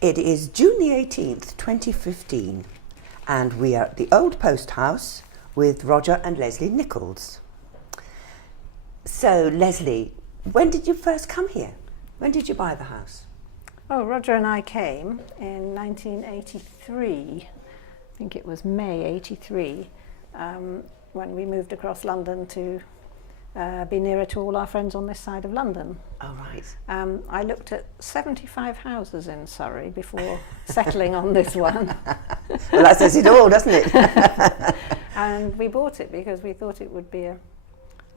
It is June the 18th, 2015, and we are at the Old Post House with Roger and Lesley Nickolds. So, Lesley, when did you first come here? When did you buy the house? Oh, Roger and I came in 1983. I think it was May 83, when we moved across London to be nearer to all our friends on this side of London. Oh, right. I looked at 75 houses in Surrey before settling on this one. Well, that says it all, doesn't it? And we bought it because we thought it would be a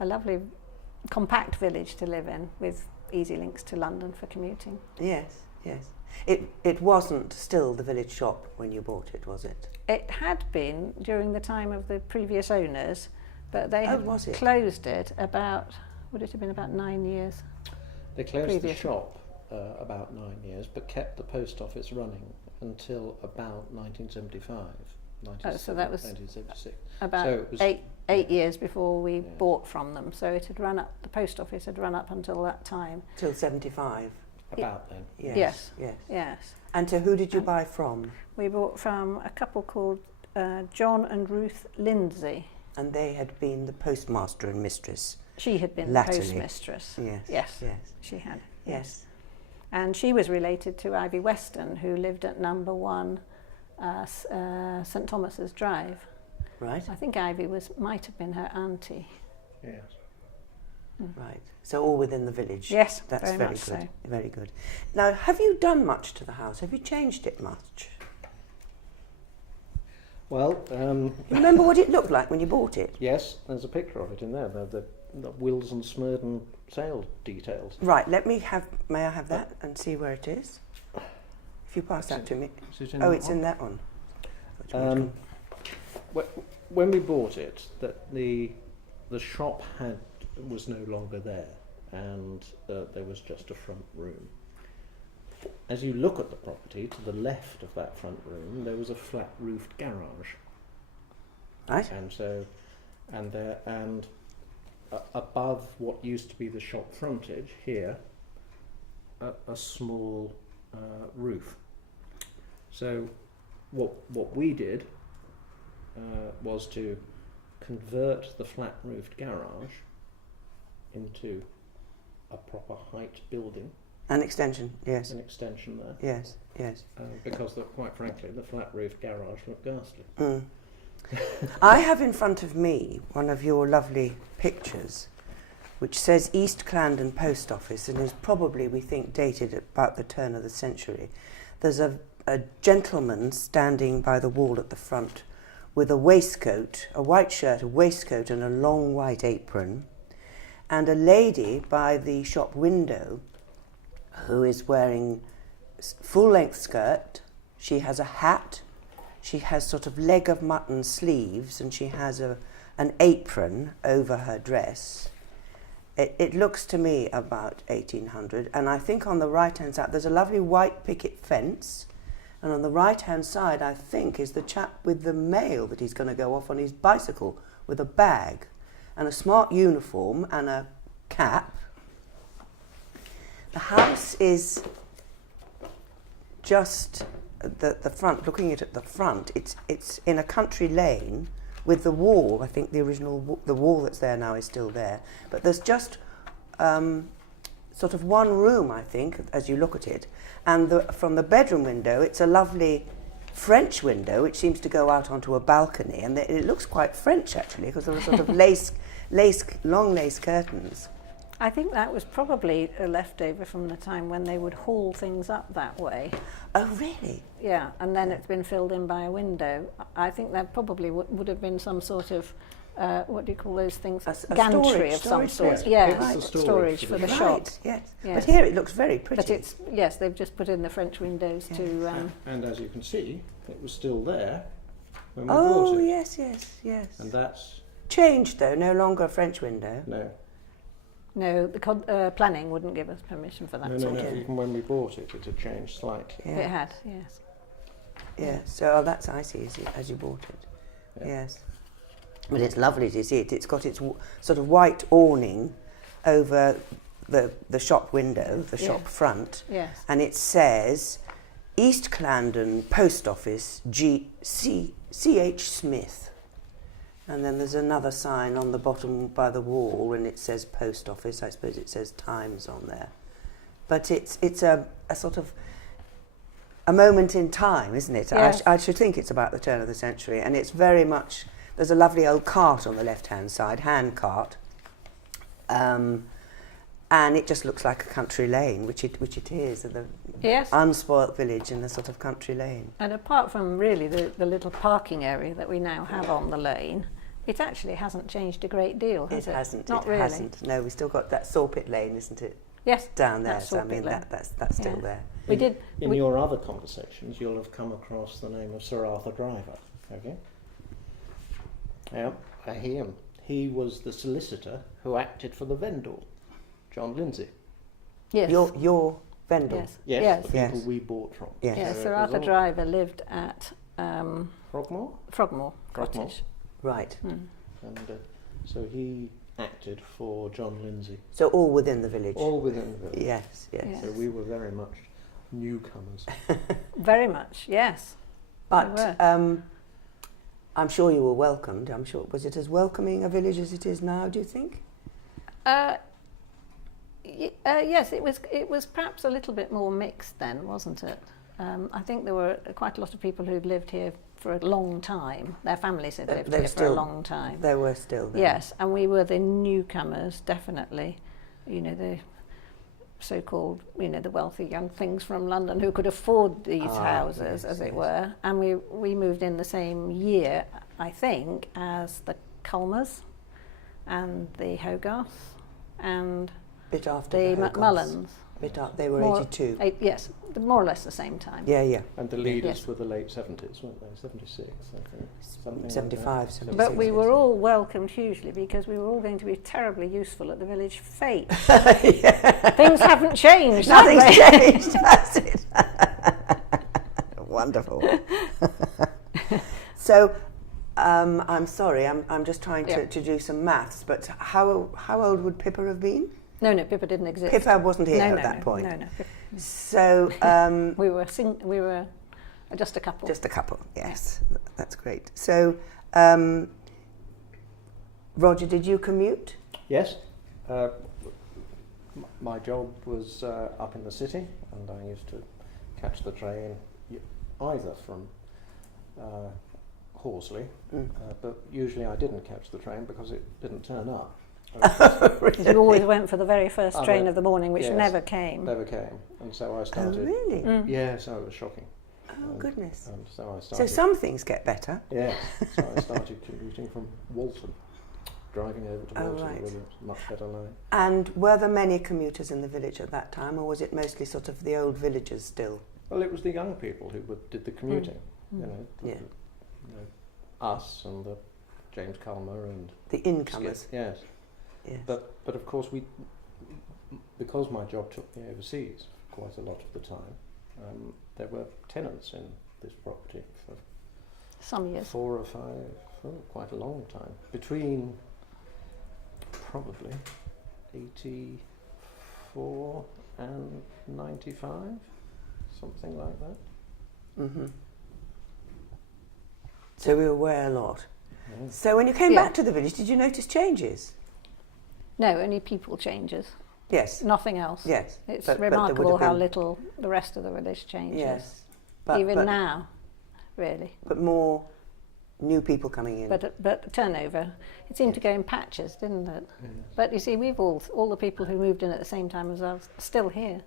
lovely, compact village to live in with easy links to London for commuting. Yes, yes. It wasn't still the village shop when you bought it, was it? It had been during the time of the previous owners, but they had closed it about, would it have been about 9 years? They closed the shop about 9 years, but kept the post office running until about 1975. So that was 1976. About so it was, eight years before we bought from them. So it had run up, the post office had run up until that time. Till 75? About then. Yes. Yes. And to who did you buy from? We bought from a couple called John and Ruth Lindsay. And they had been the postmaster and mistress. She had been latterly. the postmistress. Yes. She had. Yes. And she was related to Ivy Weston, who lived at number 1 St Thomas's Drive. Right. I think Ivy might have been her auntie. Yes. Right. So all within the village. Yes, that's very very much good. so. Very good. Now, have you done much to the house? Have you changed it much? Well, You remember what it looked like when you bought it? yes, there's a picture of it in there. The Wills and Smurden sale details. Right. May I have that and see where it is? If you pass that to me. Is it in Oh, that it's one? in that one. Which one's When we bought it, the shop was no longer there, and there was just a front room. As you look at the property, to the left of that front room, there was a flat-roofed garage, right? And above what used to be the shop frontage here, a small roof. So what we did was to convert the flat-roofed garage into a proper height building. An extension, yes. An extension there. Yes. Because, quite frankly, the flat-roofed garage looked ghastly. I have in front of me one of your lovely pictures, which says East Clarendon Post Office, and is probably, we think, dated at about the turn of the century. There's a gentleman standing by the wall at the front with a waistcoat, a white shirt, a waistcoat and a long white apron, and a lady by the shop window who is wearing full-length skirt. She has a hat, she has sort of leg of mutton sleeves, and she has an apron over her dress. It looks to me about 1800, and I think on the right-hand side there's a lovely white picket fence, and on the right-hand side I think is the chap with the mail that he's going to go off on his bicycle with a bag and a smart uniform and a cap. The house is just the front, looking at it at the front, it's in a country lane with the wall. I think the original, the wall that's there now is still there. But there's just sort of one room, I think, as you look at it. And from the bedroom window, it's a lovely French window, which seems to go out onto a balcony. And it looks quite French, actually, because there are sort of long lace curtains. I think that was probably a leftover from the time when they would haul things up that way. Oh, really? Yeah, and then it's been filled in by a window. I think there probably would have been some sort of, what do you call those things? A gantry of some sort. Yeah, right. Storage for the shop. Yes. Yes. But here it looks very pretty. But they've just put in the French windows to... And as you can see, it was still there when we bought it. Oh, yes. And that's... Changed, though, no longer a French window. No, the planning wouldn't give us permission for that sort of... No, even when we bought it, it had changed slightly. Yeah. It had, yes. Yeah, so that's icy as you bought it. Yeah. Yes. But it's lovely to see it. It's got its sort of white awning over the shop window, the shop front. Yes. And it says East Clarendon Post Office, C.H. Smith. And then there's another sign on the bottom by the wall, and it says Post Office. I suppose it says Times on there. But it's a sort of a moment in time, isn't it? Yes. I should think it's about the turn of the century, and it's very much. There's a lovely old cart on the left-hand side, hand cart, and it just looks like a country lane, which it is, the Yes. unspoilt village in the sort of country lane. And apart from really the little parking area that we now have on the lane, it actually hasn't changed a great deal, has it? It hasn't. Not it really. hasn't. No, we still got that Sawpit Lane, isn't it? Yes. Down there. That's So I mean, Sawpit Lane. that's still Yeah. there. We did. In your other conversations, you'll have come across the name of Sir Arthur Driver, have you? Yeah, I hear him. He was the solicitor who acted for the vendor, John Lindsay. Yes. Your vendor. Yes. Yes, Yes. the people Yes. we bought from. Yes. Yeah, So it Sir was Arthur all Driver lived at Frogmore, Frogmore Frogmore. Cottage. Right. and so he acted for John Lindsay, So all within the village. all within the village. Yes. Yes. Yeah. So we were very much newcomers. Very much, yes. But were. I'm sure you were welcomed. I'm sure. Was it as welcoming a village as it is now, do you think? Yes, it was. It was perhaps a little bit more mixed then, wasn't it? I think there were quite a lot of people who'd lived here for a long time. Their families had lived They're here for a still- long time. There were still there. Yes, and we were the newcomers, definitely. You know, the so-called, the wealthy young things from London who could afford these houses, yes, as it yes. were. And we moved in the same year, I think, as the Culmers and the Hogarths and Bit after the Hogarths. Macmullans. They were More- 82. Yes, more or less the same time. Yeah, yeah. And the leaders Yes. were the late 70s, weren't they? 76, I think. Something 75, like that. 76. But we were all welcomed hugely because we were all going to be terribly useful at the village fete. Things haven't changed, have Nothing's they? changed, has it? Wonderful. So, I'm sorry, I'm just trying Yeah. to do some maths, but how old would Pippa have been? No, Pippa didn't exist. Pippa wasn't here no, at that point. No. So, We were just a couple. just a couple, yes. That's great. So, Roger, did you commute? Yes. My job was up in the city, and I used to catch the train either from Horsley, but usually I didn't catch the train because it didn't turn up. Because we always went for the very first Oh, train right. of the morning, which Yes. never came. Never came, and so I Oh, started. really? Yeah, so it was shocking. Oh, goodness. And so I So started. some things get better. Yeah, so I started commuting from Walton, driving over to Oh, Walton right. with a much better line. And were there many commuters in the village at that time, or was it mostly sort of the old villagers still? Well, it was the young people who did the commuting. You know, Yeah. us and the James Culmer and The incomers? Skip, yes. Yes. But of course because my job took me overseas quite a lot of the time, there were tenants in this property for Some years. 4 or 5, quite a long time, between probably 84 and 95, something like that. Mm-hmm. So we were away a lot. Yeah. So when you came Yeah. back to the village, did you notice changes? No, only people changes. Yes. Nothing else. Yes. It's But there would remarkable have how been- little the rest of the village changes. Yes. Even now, really. But more new people coming in. But turnover, it seemed to go in patches, didn't it? But you see, we've all the people who moved in at the same time as us are still here.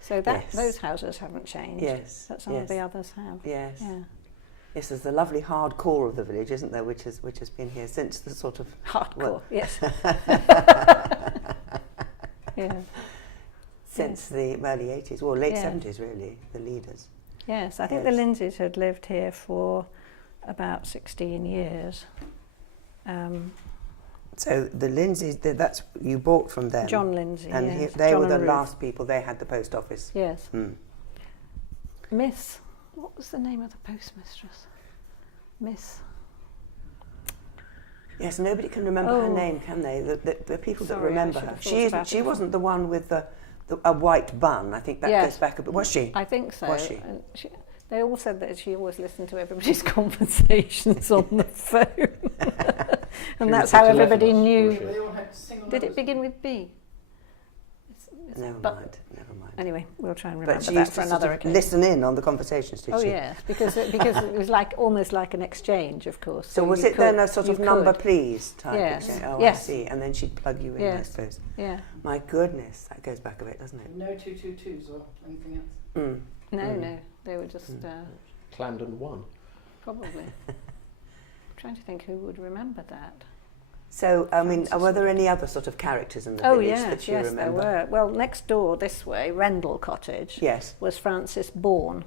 So Yes. those houses haven't changed. Yes, But some of yes. the others have. Yes. Yeah. Yes, there's the lovely hard core of the village, isn't there, which has been here since the sort of Hardcore, well, yes. Yeah. since the early 80s, well, late Yeah. 70s really, the leaders. Yes, I think Yes. the Lindsays had lived here for about 16 years. So the Lindsays, that's you bought from them. John Lindsay, and yes. they John were the and Ruth. last people. They had the post office. Yes. Hmm. Miss, what was the name of the postmistress? Miss. Yes, nobody can remember her Oh. name, can they? The people that Sorry, I remember should her. have thought about She it wasn't the one with the a white bun. I think that Yes. goes back a bit. Was she? I think so. Was she? And they all said that she always listened to everybody's conversations on the phone. And She that's was how the everybody telephonist, knew. was she? They all had single Did it numbers. begin with B? Never but- mind. Never mind. Anyway, we'll try and But remember she that used for to another sort of occasion. listen in on the conversations, did Oh she? yes, because it was like almost like an exchange, of course. So was you it then could- a sort you of number could. please type Yes. exchange? Oh, Yes. I see. And then she'd plug you in, I Yes. suppose. Yeah. My goodness, that goes back a bit, doesn't it? No 222s or anything else. Mm. No, no, they were just Clarendon 1. probably. I'm trying to think who would remember that. So, I mean, were there any other sort of characters in the Oh village yes, that you yes, remember? there were. Well, next door this way, Rendell Cottage, Yes. was Francis Bourne,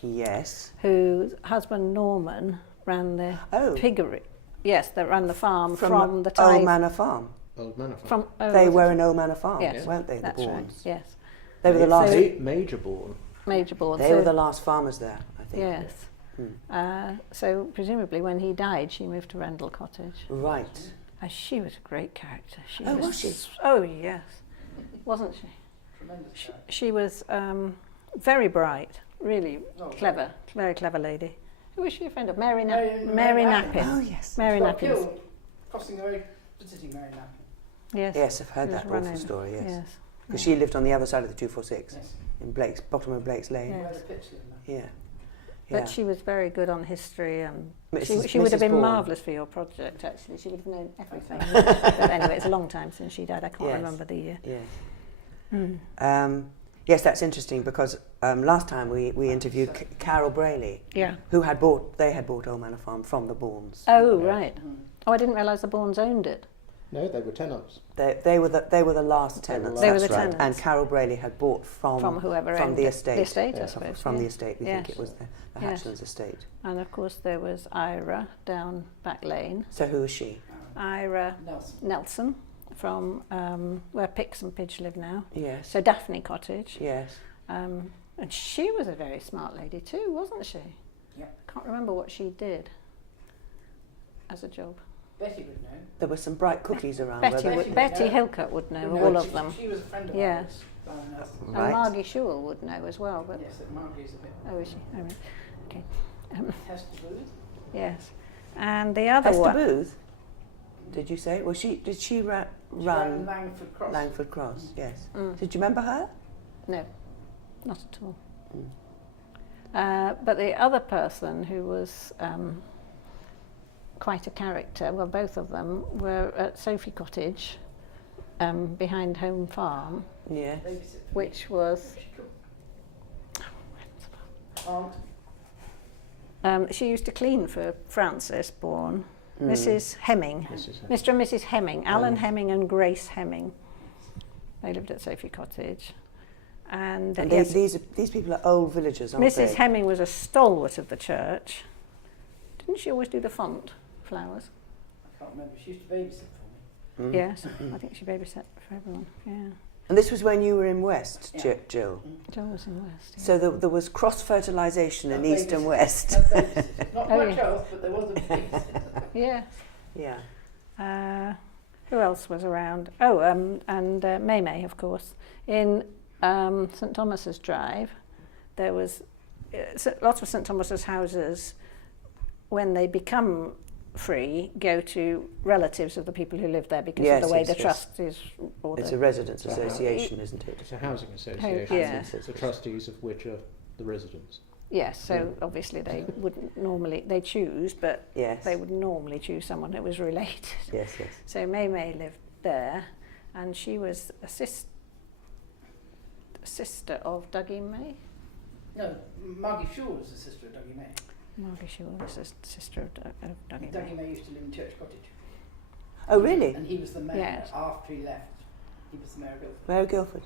Yes. whose husband Norman ran the Oh. piggery. Yes, that ran the farm from the Old time Manor Farm. Old Manor Farm. from. Oh, They was were it? in Old Manor Farm, Yes, weren't they? The that's right. Bournes. Yes, They were the last. Major Bourne. Major Bourne. They so, were the last farmers there, I think. Yes. So presumably when he died, she moved to Rendell Cottage. Right. She was a great character. Oh, was she? Oh yes, wasn't she? Tremendous character. She was very bright, really Oh, clever, very clever lady. Who was she a friend of? Mary Mary Knappin. Oh yes. Mary Got Knappin. killed crossing the road, visiting Mary Knappin. Yes. Yes, I've heard She was that awful running. story. Yes. Yes. Because she lived on the other side of the 246 Yes. in Blake's bottom of Blake's Lane. Yeah. Where the pitch lived now. Yeah. Yeah. But she was very good on history, and Mrs. she would have Mrs. been Bourne. marvellous for your project. Actually, she would have known everything. But anyway, it's a long time since she died. I can't Yes. remember the year. Yeah. Yes, that's interesting because last time we interviewed Carol Brayley, Yeah. who had they had bought Old Manor Farm from the Bournes. Oh right. Oh, I didn't realise the Bournes owned it. No, they were tenants. They were the last tenants. They were that's the right. tenants. And Carol Brayley had bought from Whoever from owned the it. estate. The estate, I Yeah. suppose. From yeah. the estate, we think Yes. it was the Yes. Hatchlands estate. And of course there was Ira down back lane. So who was she? Ira Nelson. Nelson from where Pix and Pidge live now. Yes. So Daphne Cottage. Yes. And she was a very smart lady too, wasn't she? Yep. I can't remember what she did as a job. Betty would know. There were some bright cookies around. Betty, were Betty there? Betty would know. Hilcott would know Would all know. of them. She was a friend of Yes. ours. Nelson. And Right. Margie Shewell would know as well. But Yes, that Margie's a bit. oh, is she? Oh, right. Okay. Hester Booth. Yes. And the other Hester one. Booth. Did you say? Well, did she run Langford Cross. Langford Cross? Yes. Mm. Did you remember her? No, not at all. But the other person who was quite a character, well, both of them were at Sophie Cottage behind Home Farm, Yes. Babysit for me. which was. She cooked. Aunt. She used to clean for Francis Bourne, Mrs. Hemming, Mr. and Mrs. Hemming, Alan Hemming and Grace Hemming. They lived at Sophie Cottage. And, And yes, these people are old villagers, aren't Mrs. they? Hemming was a stalwart of the church. Didn't she always do the font flowers? I can't remember. She used to babysit for me. Mm. Yes, I think she babysat for everyone. Yeah, And this was when you were in West, Yeah. Jill. Jill was in West. Yeah. So there was cross-fertilisation in That East and babysit. West. That babysit. Not Oh, much yeah. else, but there was a babysitter. Yes. Yeah. Who else was around? Oh, and May, of course. In St Thomas's Drive, there was lots of St Thomas's houses. When they become free, go to relatives of the people who live there because Yes, of the way yes, the yes. trust is. Or It's the, a residents' It's a house. association, isn't it? It's a housing association. yeah. The trustees of which are the residents. yes, so obviously they wouldn't normally they choose, but Yes. they would normally choose someone who was related. Yes, yes. So May lived there, and she was a sister of Dougie May. No, Margie Shaw was the sister of Dougie May. Margie Shewell was a sister of Dougie Dougie May. May used to live in Church Cottage. Oh, really? And he was the mayor Yes. after he left. He was the mayor of Guildford. Mary Guildford.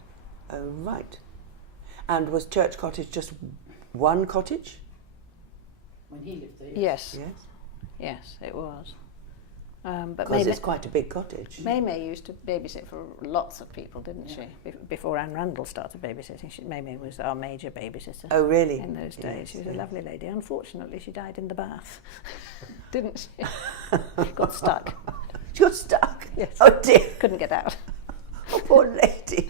Oh, right. And was Church Cottage just one cottage? When he lived there. Yes, Yes. yes, it was. But Because it's quite a big cottage. May used to babysit for lots of people, didn't Yeah. she? Before Anne Randall started babysitting, May was our major babysitter Oh, really? in those days. Yes, She was a yes. lovely lady. Unfortunately, she died in the bath, didn't she? Got stuck. She got stuck? Yes. Oh, dear. Couldn't get out. Poor lady.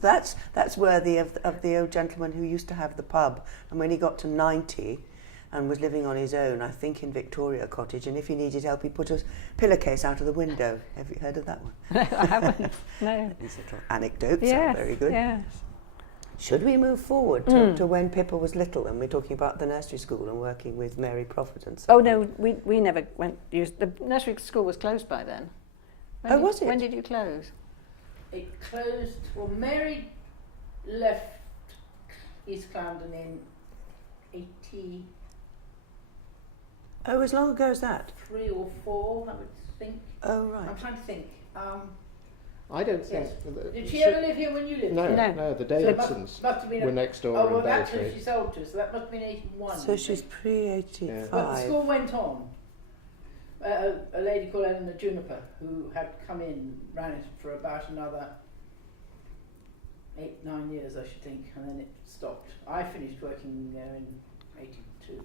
That's worthy of the old gentleman who used to have the pub, and when he got to 90 and was living on his own, I think in Victoria Cottage, and if he needed help he put a pillowcase out of the window. Have you heard of that one? No, I haven't. No. These little anecdotes Yes, are very good. yes. Should we move forward to when Pippa was little and we're talking about the nursery school and working with Mary Prophet and so Oh on? no, we never went. The nursery school was closed by then. Was it? When did you close? It closed. Well, Mary left East Clarendon in 83 Oh, as long ago as that? or 4, I would think. Oh, right. I'm trying to think. I don't think. Yes. Did she ever live here when you lived No, here? no. The So it Davidsons must have been were next door Oh, well, in Bay that's when Street. she sold to, so that must have been 81. So I she's think. pre-85. But the school went on. A lady called Eleanor Juniper, who had come in, ran it for about another 8-9 years, I should think, and then it stopped. I finished working there in 82,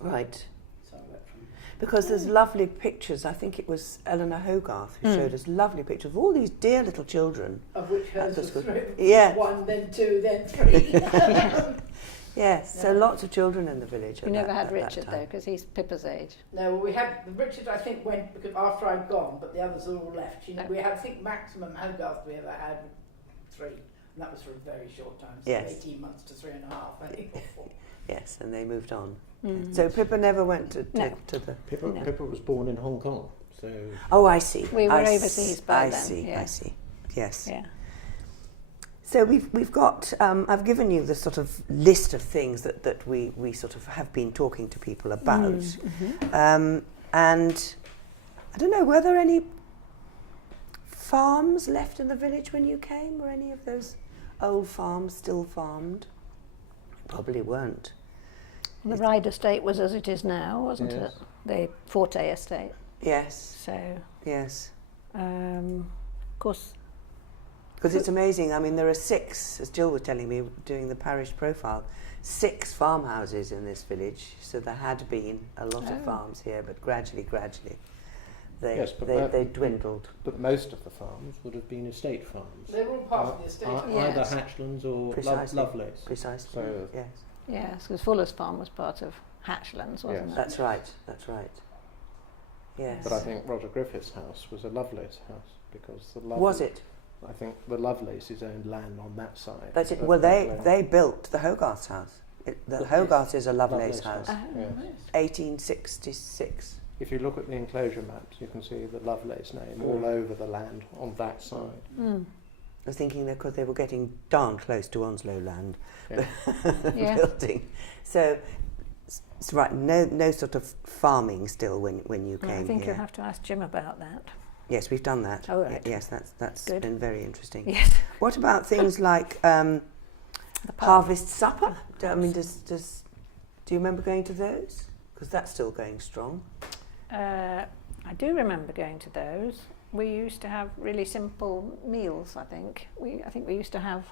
Right. so I went from. Because there's lovely pictures. I think it was Eleanor Hogarth who showed us lovely pictures of all these dear little children. Of which hers the was school. 3, Yeah. 1, then 2, then 3. Yes, so Yeah. lots of children in the village. You at never that- had at that Richard time. though, because he's Pippa's age. No, well, we had Richard. I think went because after I'd gone, but the others are all left. You know, we had I think maximum Hogarth we ever had 3, and that was for a very short time. So Yes. 18 months to 3.5, I think. Or 4. Yes, and they moved on. Mm. So Pippa never went to No. the... Pippa was born in Hong Kong, so Oh, I see. We were I overseas by I then, see, I yeah. see. Yes. Yeah. So we've got, I've given you the sort of list of things that we sort of have been talking to people about. And I don't know, were there any farms left in the village when you came? Were any of those old farms still farmed? Probably weren't. The Ryde estate was as it is now, wasn't Yes. it? The Forte estate. Yes, So, yes. of course, Because it's amazing. I mean, there are 6, as Jill was telling me, doing the parish profile, 6 farmhouses in this village. So there had been a lot of farms here, but gradually, Yes, but they dwindled. but most of the farms would have been estate farms. They were all part of the estate. Yes. Either Hatchlands or Precisely. Lovelace. Precisely. So Yes, yes, because Fuller's farm was part of Hatchlands, wasn't Yes. it? that's right. That's right. Yes. But I think Roger Griffith's house was a Lovelace house because the Lovelace, Was it? I think the Lovelaces owned land on that side. That's it. But Well, that they built the Hogarth's house. The Hogarth is a Lovelace house. Yes. 1866. If you look at the enclosure maps, you can see the Lovelace name all over the land on that side. Mm. I was thinking that because they were getting darn close to Onslow land Yeah. Yeah. building. So, right, no sort of farming still when you came I think here. you'll have to ask Jim about that. Yes, we've done that. Oh, right. Yes, that's Good. been very interesting. Yes. What about things like The pub. harvest supper? I mean, do you remember going to those? Because that's still going strong. I do remember going to those. We used to have really simple meals, I think. I think we used to have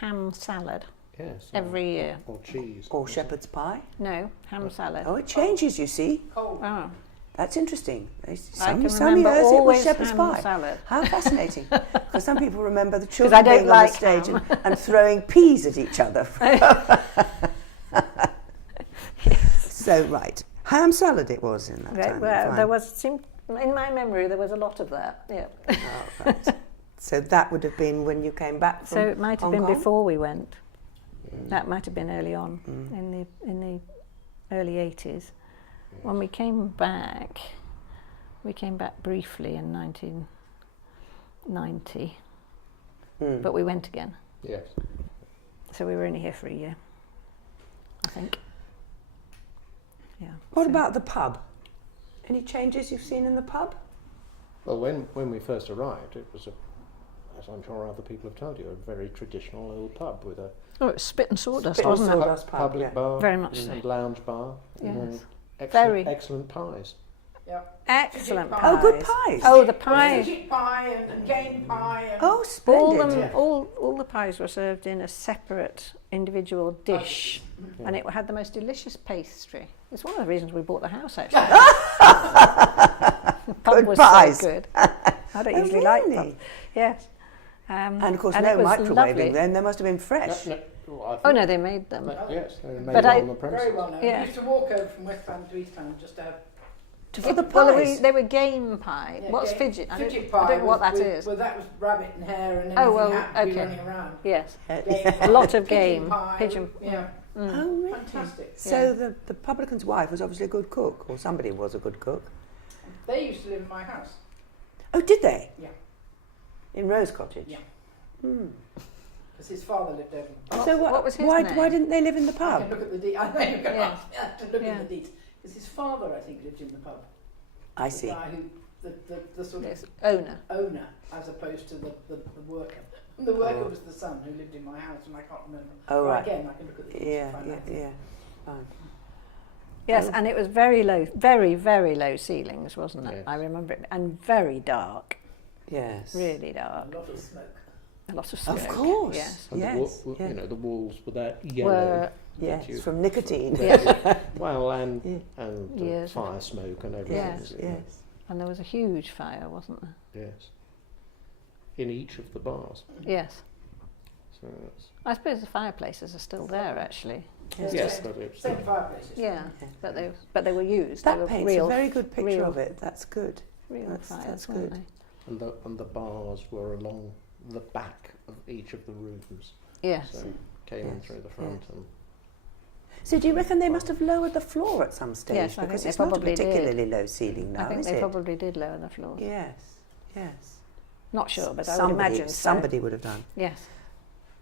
ham salad Yes. every year. Or cheese. Or shepherd's pie. No, ham salad. Oh, it changes, you see. Cold. Oh, That's interesting. I Some can years remember it was always shepherd's ham pie. salad. How fascinating. Because some people remember the I children don't being like on the stage ham. and throwing peas at each other. So, right. Ham salad it was in that Right, time. well, fine. there was, in my memory, there was a lot of that. Yeah. Oh, right. So that would have been when you came back from So it might have Hong been Kong? before we went. That might have been early on, Mm. in the early 80s. When we came back briefly in 1990, Mm. but we went again. Yes. So we were only here for a year, I think. Yeah. What so- about the pub? Any changes you've seen in the pub? Well, when we first arrived, it was as I'm sure other people have told you, a very traditional old pub with a Oh, it was spit and sawdust, Spit and wasn't it? sawdust. pub, public yeah. bar, Very much so. and lounge bar, Yes. and Very. excellent pies. Yep. Excellent Fidget pies. Oh, good pies. Oh, the pies. Fidget pie and game pie. And Oh, All splendid. them, Yeah. all the pies were served in a separate individual dish, Yeah. and it had the most delicious pastry. It's one of the reasons we bought the house, actually. The pub Good was pies. so good. I don't Oh, usually like really? pubs. Yes. And of course, it no was microwaving lovely. then. They must have been fresh. Well, I Oh think no, they made them. yes, they were made But I- on the premises. Very well known. Yeah. We used to walk over from West Ham to East Ham just to have For the Well, pies. they were game pie. yeah, What's game- fidget? Fidget I pie. don't know what that with, is. Well, that was rabbit and hare and Oh, everything well, happened to be okay. running around. Yes. Game A lot of pigeon game. pie, Pigeon. Yeah. Oh, really? Fantastic. So the publican's wife was obviously a good cook, or somebody was a good cook. They used to live in my house. Oh, did they? Yeah. In Rose Cottage? Yeah. Hmm. Because his father lived over. So What was his why name? didn't they live in the I pub? can look at the deed. I know you're going to Yeah. ask me to look Yeah. at the deeds. Because his father, I think, lived in the pub. I The see. guy who, the sort Yes. of Owner. owner, as opposed to the worker. And the worker was the son who lived in my house, and I can't remember. Oh, But right. Again, I can look at the deeds Yeah, and find yeah, out. yeah. Fine. Yes, and it was very low, very, very low ceilings, wasn't it? Yes. I remember it. And very dark, Yes. really A dark. lot of smoke. A lot of smoke. Of course. Yes. And Yes. the, yeah. you know, the walls were that yellow. Were, Yes, you- from nicotine. yes. Well, and Yeah. and Years. fire smoke and everything. Yes, you know. Yes. And there was a huge fire, wasn't there? Yes. In each of the bars. Yes. So it's, I suppose the fireplaces are still there, actually. Yes. yes, but it's Same fireplaces. Yeah, Yeah. but they were used. They That were paints real, a very good picture real- of it. That's good. real That's fires, good. weren't and the bars were along the back of each of the rooms. they? Yes. So came in Yes, through the front and So do you reckon they must have lowered the floor at some stage? Yes, I think because they it's not a probably did. particularly low ceiling now, I think is they it? probably did lower the floors. Yes. Yes. Not sure, but I would somebody, imagine so. somebody would have done. Yes.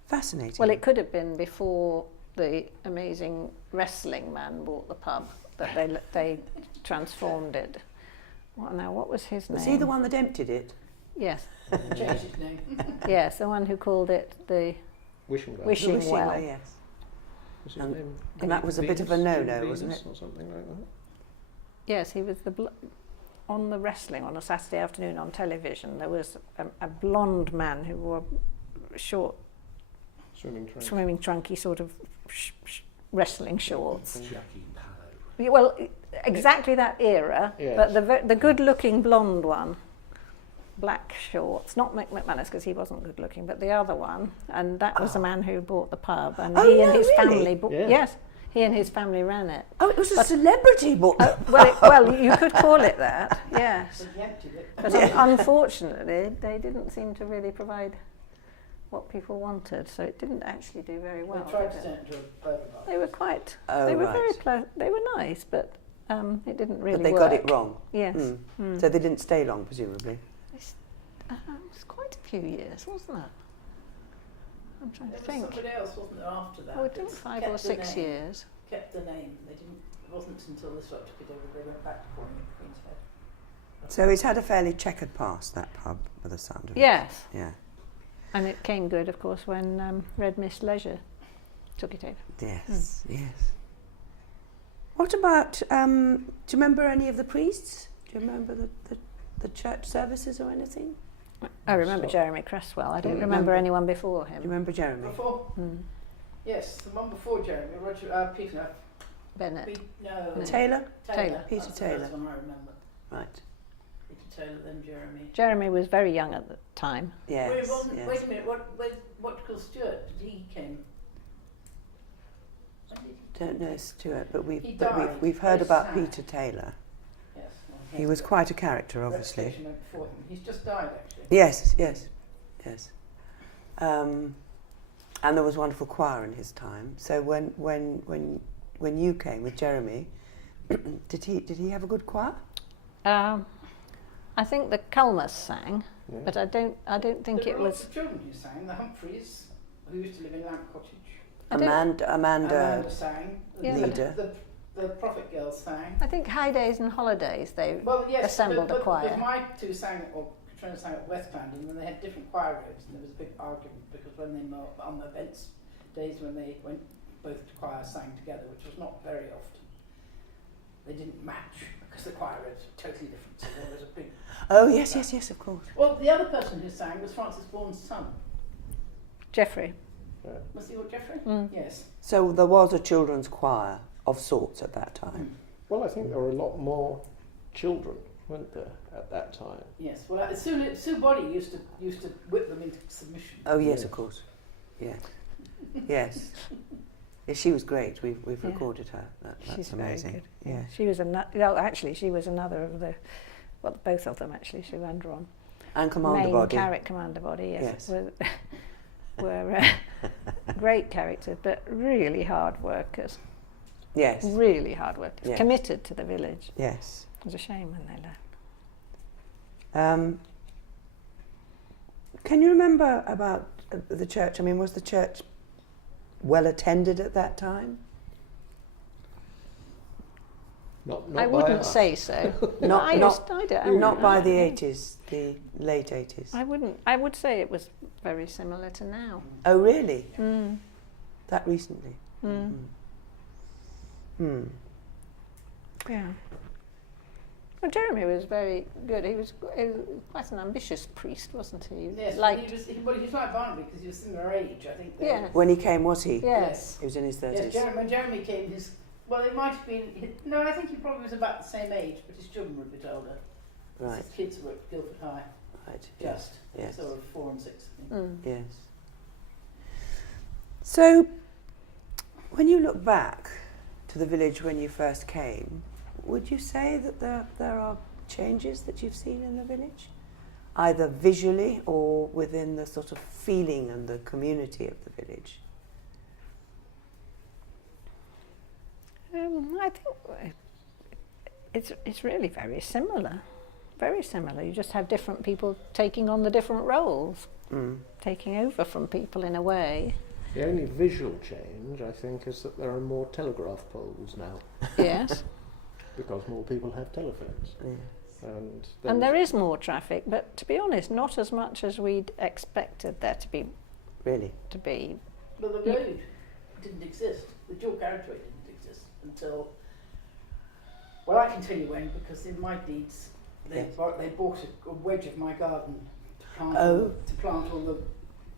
Fascinating. Well, it could have been before the amazing wrestling man bought the pub that they transformed it. What was his name? Was he the one that emptied it? Yes, Changed his name. yes, the one who called it the wishing well. Wishing The wishing well. well, yes. Was his And- name and that was a bit of a Venus? no-no, Venus wasn't it? Or something like that. Yes, he was on the wrestling on a Saturday afternoon on television. There was a blonde man who wore short Swimming trunk. swimming trunky sort of wrestling shorts. Jackie Pallow. Yeah, well, exactly that era, Yes. but the good-looking blonde one, black shorts, not McManus because he wasn't good-looking, but the other one, and that was the man who bought the pub, and Oh, he and no, his really? family bought. Yeah. Yes, he and his family ran it. Oh, it was a celebrity book. Well, you could call it that. Yes, But he emptied it. but unfortunately, they didn't seem to really provide what people wanted, so it didn't actually do very well. We tried did to it? turn it into a burger bar. They were quite. Oh, they were right. very they were nice, but it didn't really But they work. got it wrong. Yes. Mm. So they didn't stay long, presumably. It was quite a few years, wasn't it? I'm trying to There was think. somebody else, wasn't there, after that? Oh, it took that 5 kept or the 6 name, years. Kept the name. They didn't. It wasn't until this lot took it over they went back to calling it Queen's Head. So it's had a fairly checkered past, that pub, by the sound of it. Yes, Yeah. and it came good, of course, when Red Mist Leisure took it over. Yes, yes. What about, do you remember any of the priests? Do you remember the church services or anything? I remember Stop. Jeremy Cresswell. I don't Mm. remember Remember. anyone before Do you him. remember Jeremy? Before, Mm. yes, the one before Jeremy, Peter. Bennett. No. Taylor? Taylor. Peter That's Taylor. The first one I remember. Right. Peter Taylor, then Jeremy. Jeremy was very young at the time. Yes. Wait, wasn't, yes. wait a minute. What called Stuart? Did he came? When did he? Don't know Stuart, but He we've died. heard Very about sad. Peter Taylor. Yes. well, He was quite a character, obviously. Reputation went before him. He's just died, actually. Yes, yes, yes. And there was wonderful choir in his time. So when you came with Jeremy, did he have a good choir? I think the Culmus sang, Yeah. but I don't think There it were lots was. of children who sang. The Humphreys, who used to live in Lamp Cottage. I don't- Amanda sang. Yeah. Leader. The Prophet Girls sang. I think High Days and Holidays. They Well, yes, assembled a choir. But my two sang, or Katrina sang at West London, and they had different choir robes, and there was a big argument because when they were on the events days when they went, both choirs sang together, which was not very often. They didn't match because the choir robes were totally different. So there was a big. Oh yes, of course. Well, the other person who sang was Francis Bourne's son. Geoffrey. Was he what, Geoffrey? Mm. Yes. So there was a children's choir of sorts at that time. Well, I think there were a lot more children weren't there, at that time? Yes. Well, Sue Body used to whip them into submission. Oh yes, Yes. of course. Yeah. Yes. Yeah, she was great. We've Yeah. recorded her. That's She's amazing. very good. Yeah. She was actually she was another of the, well, both of them actually, Sue and Ron. And Commander Main Body. Commander Body, yes. Yes. Were great characters, but really hard workers. Yes. Really hard workers. Yes. Committed to the village. Yes. It was a shame when they left. Can you remember about the church? I mean, was the church well attended at that time? Not I by wouldn't us. say so. Not- I not- don't Not by the know. 80s, the late 80s. I wouldn't. I would say it was very similar to now. Oh, really? Mm. That recently? Mm. Hmm. Yeah. Well, Jeremy was very good. He was quite an ambitious priest, wasn't he? Yes. Liked, He was like Barnaby because he was similar age. I think. Yeah. When he came, was he? yes. He was in his 30s. Yes. When Jeremy came, well, it might have been. No, I think he probably was about the same age, but his children were a bit older. Right, His kids were at Guildford High, right. just Yes. sort of 4 and 6. I think. Mm. Yes. So, when you look back to the village when you first came, would you say that there are changes that you've seen in the village? Either visually or within the sort of feeling and the community of the village? I think it's really very similar. Very similar. You just have different people taking on the different roles, taking over from people in a way. The only visual change, I think, is that there are more telegraph poles now, Yes. because more people have telephones. Yeah. And there is more traffic, but to be honest, not as much as we'd expected there to be. Really? Well, the road didn't exist. The dual carriageway didn't exist until. Well, I can tell you when, because in my deeds, they bought a wedge of my garden to plant all the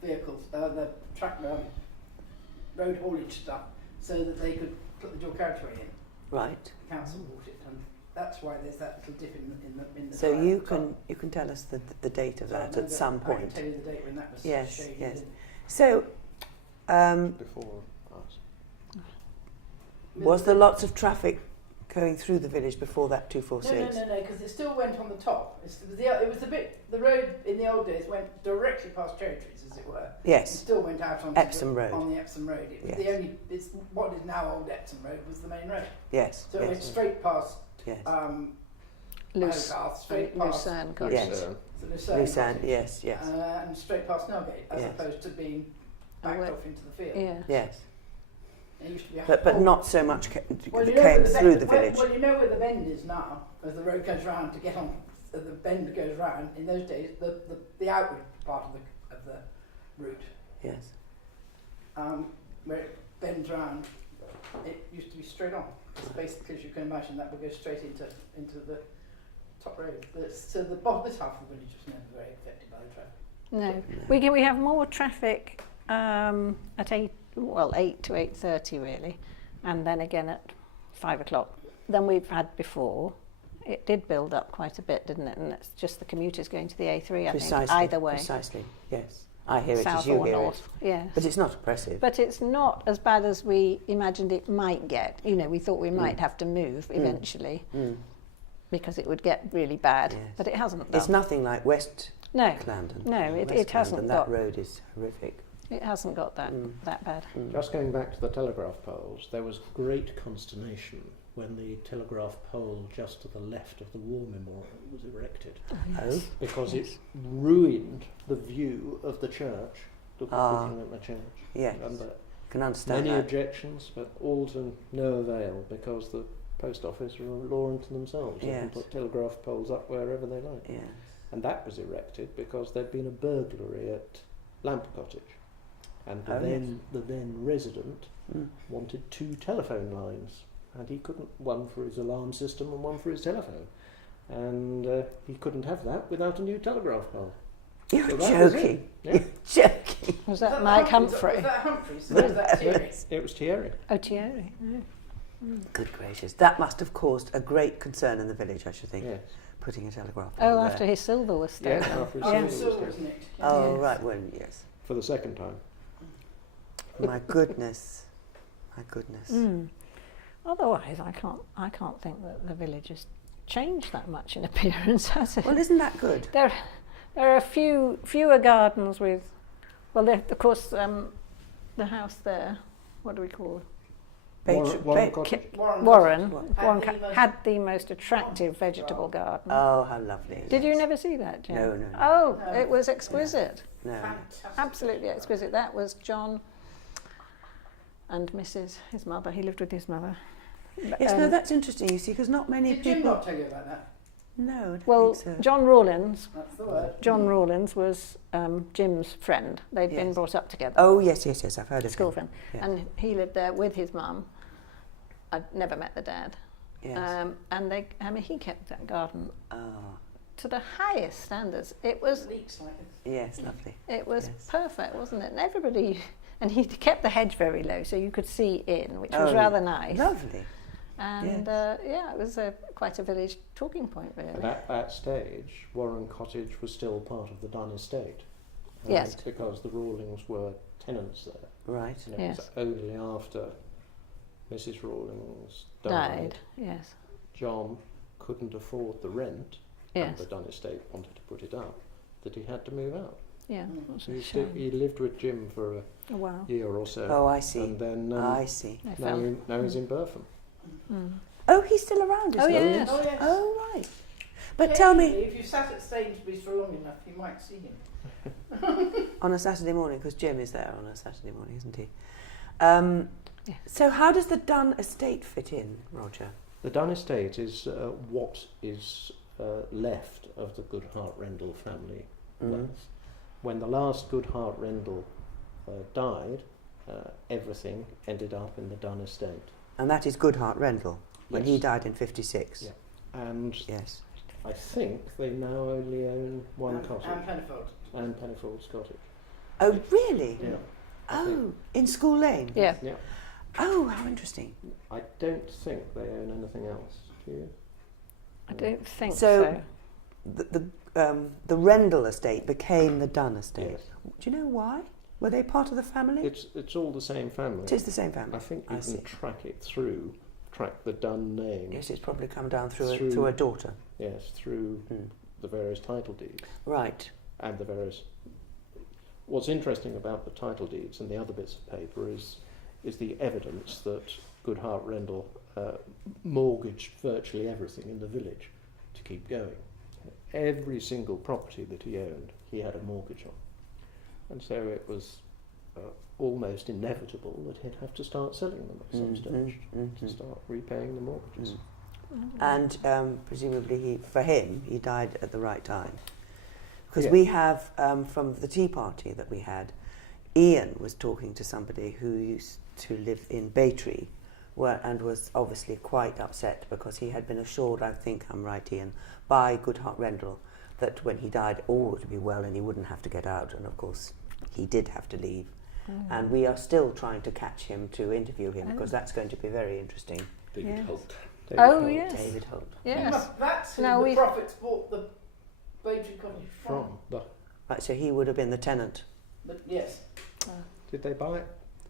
vehicles, the track road haulage stuff, so that they could put the dual carriageway in. Right. The council bought it, and that's why there's that little dip in the. So side you at the top. can tell us the date of So I that know at some I can point. tell you the date when that was Yes, shaded yes. in. So, Before us. was there lots of traffic going through the village before that No, 246? no, because it still went on the top. It was the bit. The road in the old days went directly past cherry trees, as it were. And Yes. still went out onto Epsom Road. on the Epsom Road. It was Yes. the only. It's what is now Old Epsom Road was the main road. Yes. So it went Yes. straight past Yes. Hogarth, straight past Lucerne Yes. Cottage. the Lucerne Lucerne, Cottage, yes, yes. and straight past Nellgate, as Yes. opposed to being backed Away. off into the field. Yeah. Yes. It used to be a But whole- not so much Well, you know came where through the well, village. Well, you know where the bend is now, as the road goes round to get on. The bend goes round. In those days, the outward part of the route, Yes. where it bends round, it used to be straight on. It's basically, as you can imagine, that would go straight into the top road. So this half of the village was never very affected by the traffic. No. We have more traffic at 8 to 8:30 really, and then again at 5 o'clock than we've had before. It did build up quite a bit, didn't it? And it's just the commuters going to the A3, I Precisely. think, either way. Precisely. Yes. I hear it South as you or hear north. it. Yes. But it's not oppressive. But it's not as bad as we imagined it might get. You know, we thought we might have to move eventually because it would get really bad, Yes. but it hasn't done. It's nothing like West No, Clarendon. no, it West hasn't Clarendon, got- that road is horrific. it hasn't got that bad. Just going back to the telegraph poles, there was great consternation when the telegraph pole just to the left of the war memorial was erected, Oh, because it ruined the view of the church, looking at the church. yes. And Can understand many that. objections, but all to no avail, because the post office are a law unto themselves. They can Yes. put telegraph poles up wherever they like. Yes. And that was erected because there'd been a burglary at Lamp Cottage, and the then resident wanted 2 telephone lines, and he couldn't, one for his alarm system and one for his telephone, and he couldn't have that without a new telegraph pole. You're So that was it. joking. Yeah. You're joking. Was Was that Mike Humphrey? Was that Humphreys? Or was that Thierry? It was Thierry. Oh, Thierry. Good gracious. That must have caused a great concern in the village, I should think. Yes. putting a telegraph Oh, pole after there? his silver was stolen. Yeah, after his Yeah. silver was Silver, taken. wasn't it? Oh, Yes. right, well, yes. For the second time. My goodness. My goodness. Mm. Otherwise, I can't think that the village has changed that much in appearance, has it? Well, isn't that good? There are fewer gardens with, well, of course, the house there. What do we call Warren Cottage? Warren? Had Warren the most- had the most attractive vegetable garden. Oh, how lovely. Did you never see that, Jen? No, no, no. Oh, No. it was exquisite. No. Fantastic. Absolutely exquisite. That was John and Mrs. his mother. He lived with his mother. Yes, no, that's interesting, you see, because not many Did Jim people... not tell you about that? No, I don't Well, think so. John Rawlins. That's the word. John Rawlins was Jim's friend. They'd been Yes. brought up together. Oh, yes, I've heard of School him. friend. Yeah. And he lived there with his mum. I'd never met the dad. Yes. And he kept that garden Oh, to the highest standards. It was Leaks like this. yes, lovely. Yes. Yes. Perfect, wasn't it? And everybody, and he kept the hedge very low so you could see in, which was Oh, rather nice. Lovely. And it was quite a village talking point, really. And at that stage, Warren Cottage was still part of the Dunn estate. Yes. Because the Rawlings were tenants there. Right. And it Yes. was only after Mrs. Rawlings Died. Yes. John couldn't afford the rent, Yes. and the Dunn estate wanted to put it up, that he had to move out. Yeah. Mm. That's So a he, shame. he lived with Jim for a Oh, wow. year or so. Oh, I see. And then I see. They now, fell. now he's in Burpham. Mm. Oh, he's still around, isn't Oh, he? yes. Oh, yes. Oh, right. But tell me, If you sat at Sainsbury's for long enough, you might see him. on a Saturday morning, because Jim is there on a Saturday morning, isn't he? Yeah. So how does the Dunn estate fit in, Roger? The Dunn estate is what is left of the Goodhart Rendell family wealth. When the last Goodhart Rendell died, everything ended up in the Dunn estate. And that is Goodhart Rendell, when he Yes. died in 56. Yeah. And Yes. I think they now only own one cottage. And Penfold. And Penfold's cottage. Oh, really? Yeah. Oh, in School Lane? Yeah. Yeah. Oh, how interesting. I don't think they own anything else. Do you? I don't think So- so. The Rendell estate became the Dunn estate. Yes. Do you know why? Were they part of the family? It's all the same family. It is the same family. I think I you see. can track the Dunn name. Yes, it's probably come down through Through- a daughter. Yes, through Mm. the various title deeds Right. and the various. What's interesting about the title deeds and the other bits of paper is the evidence that Goodhart Rendell mortgaged virtually everything in the village to keep going. Every single property that he owned, he had a mortgage on, and so it was almost inevitable that he'd have to start selling them at some stage to start repaying the mortgages. And presumably, he died at the right time. Because Yeah. we have, from the Tea Party that we had, Ian was talking to somebody who used to live in Baytree and was obviously quite upset because he had been assured, I think I'm right, Ian, by Goodhart Rendell that when he died all would be well and he wouldn't have to get out. And of course, he did have to leave. And we are still trying to catch him to interview him because that's going to be very interesting. David Yes. Holt. David Oh, Holt. yes. David Holt. Yes. That's who Now the we've- Prophets bought the Baytree Cottage From the, Right, so he would have been the tenant. But yes. did they buy it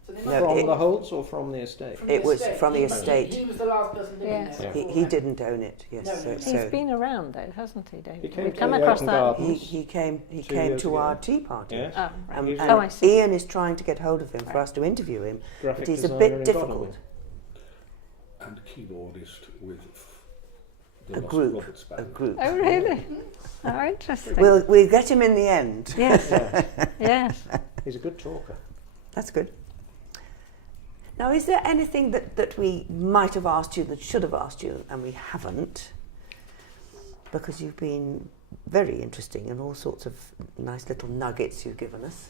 So they No, must- from it- the Holts or from the estate? from It the was estate. from the He- estate. He was the last person living Yes. there. Yeah. He beforehand. didn't own it, yes. No, so no, no. so He's been around though, hasn't he, David? He came We've to come the across Open that. Garden. he came 2 came years to ago. our tea party. Yes. Oh, right. He's And Oh, I see. Ian is trying to get hold of him for Right. us to interview him, Graphic but he's a designer bit in difficult. And keyboardist with the A Lost group, Roberts a band. group. Oh, really? Oh, interesting. We'll get him in the end. Yes. Yeah. Yes. He's a good talker. That's good. Now, is there anything that we might have asked you, that should have asked you, and we haven't? Because you've been very interesting and all sorts of nice little nuggets you've given us.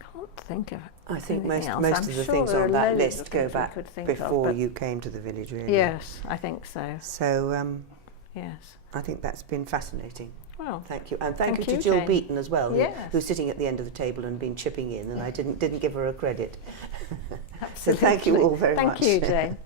Can't think of. I think anything else. most I'm of the sure things there on are that loads list of go things we back could think of, before but- you came to the village, really. Yes, I think so. So Yes. I think that's been fascinating. Well, Thank you, and thank Thank you to you, Jill Jane. Beaton as well, Yes. who's sitting at the end of the table and been chipping in, and I didn't give her a credit. So absolutely. thank you all very much. Thank you, Jane.